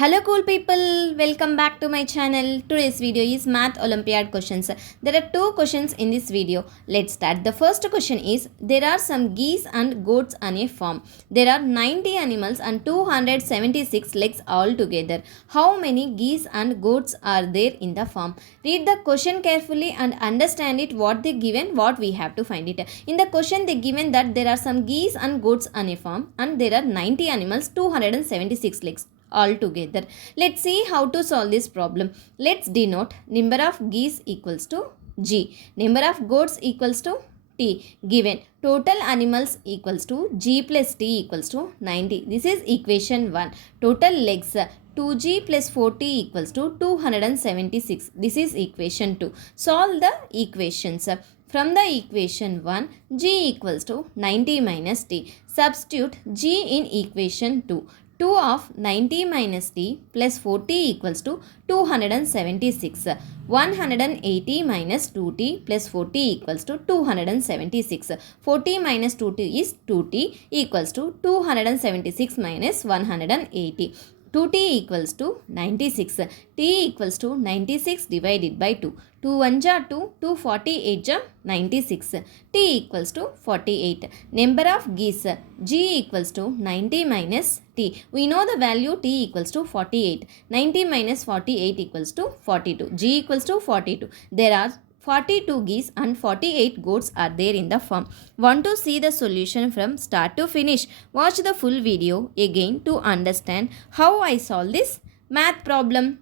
Hello cool people, welcome back to my channel. Today's video is math olympiad questions. There are two questions in this video. Let's start. The first question is, there are some geese and goats on a farm. There are 90 animals and 276 legs altogether. How many geese and goats are there in the farm? Read the question carefully and understand it, what they given, what we have to find it. In the question they given that there are some geese and goats on a farm and there are 90 animals, 276 legs altogether. Let's see how to solve this problem. Let's denote number of geese equals to G, number of goats equals to T, given total animals equals to G plus T equals to 90. This is equation 1. Total legs 2G plus 40 equals to 276. This is equation 2. Solve the equations. From the equation 1, G equals to 90 minus T. Substitute G in equation 2. 2 of 90 minus T plus 40 equals to 276. 180 minus 2T plus 40 equals to 276. 40 minus 2T is 2T equals to 276 minus 180. 2T equals to 96. T equals to 96 divided by 2. 2 1 ja 2, 2 48 ja 96. T equals to 48. Number of geese G equals to 90 minus T. We know the value T equals to 48. 90 minus 48 equals to 42. G equals to 42. There are 42 geese and 48 goats are there in the farm. Want to see the solution from start to finish? Watch the full video again to understand how I solve this math problem.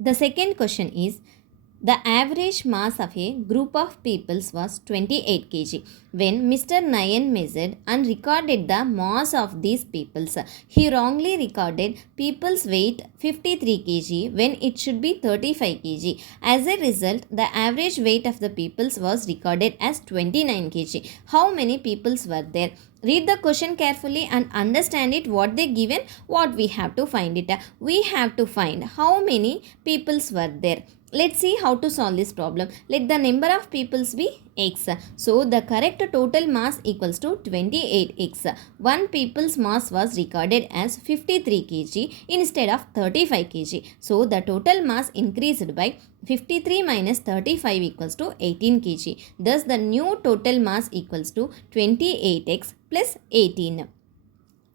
The second question is, the average mass of a group of peoples was 28 kg. When Mr. Nayan measured and recorded the mass of these peoples, he wrongly recorded people's weight 53 kg when it should be 35 kg. As a result, the average weight of the peoples was recorded as 29 kg. How many peoples were there? Read the question carefully and understand it, what they given, what we have to find it. We have to find how many peoples were there. Let's see how to solve this problem. Let the number of peoples be x. So the correct total mass equals to 28x. One people's mass was recorded as 53 kg instead of 35 kg. So the total mass increased by 53 minus 35 equals to 18 kg. Thus the new total mass equals to 28x plus 18.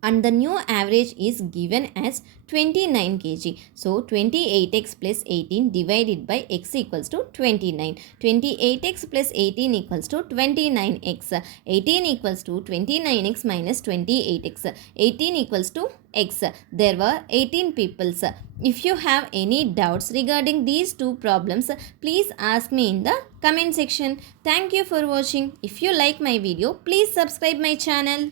And the new average is given as 29 kg. So 28x plus 18 divided by x equals to 29. 28x plus 18 equals to 29x. 18 equals to 29x minus 28x. 18 equals to x. There were 18 peoples. If you have any doubts regarding these two problems, please ask me in the comment section. Thank you for watching. If you like my video, please subscribe my channel.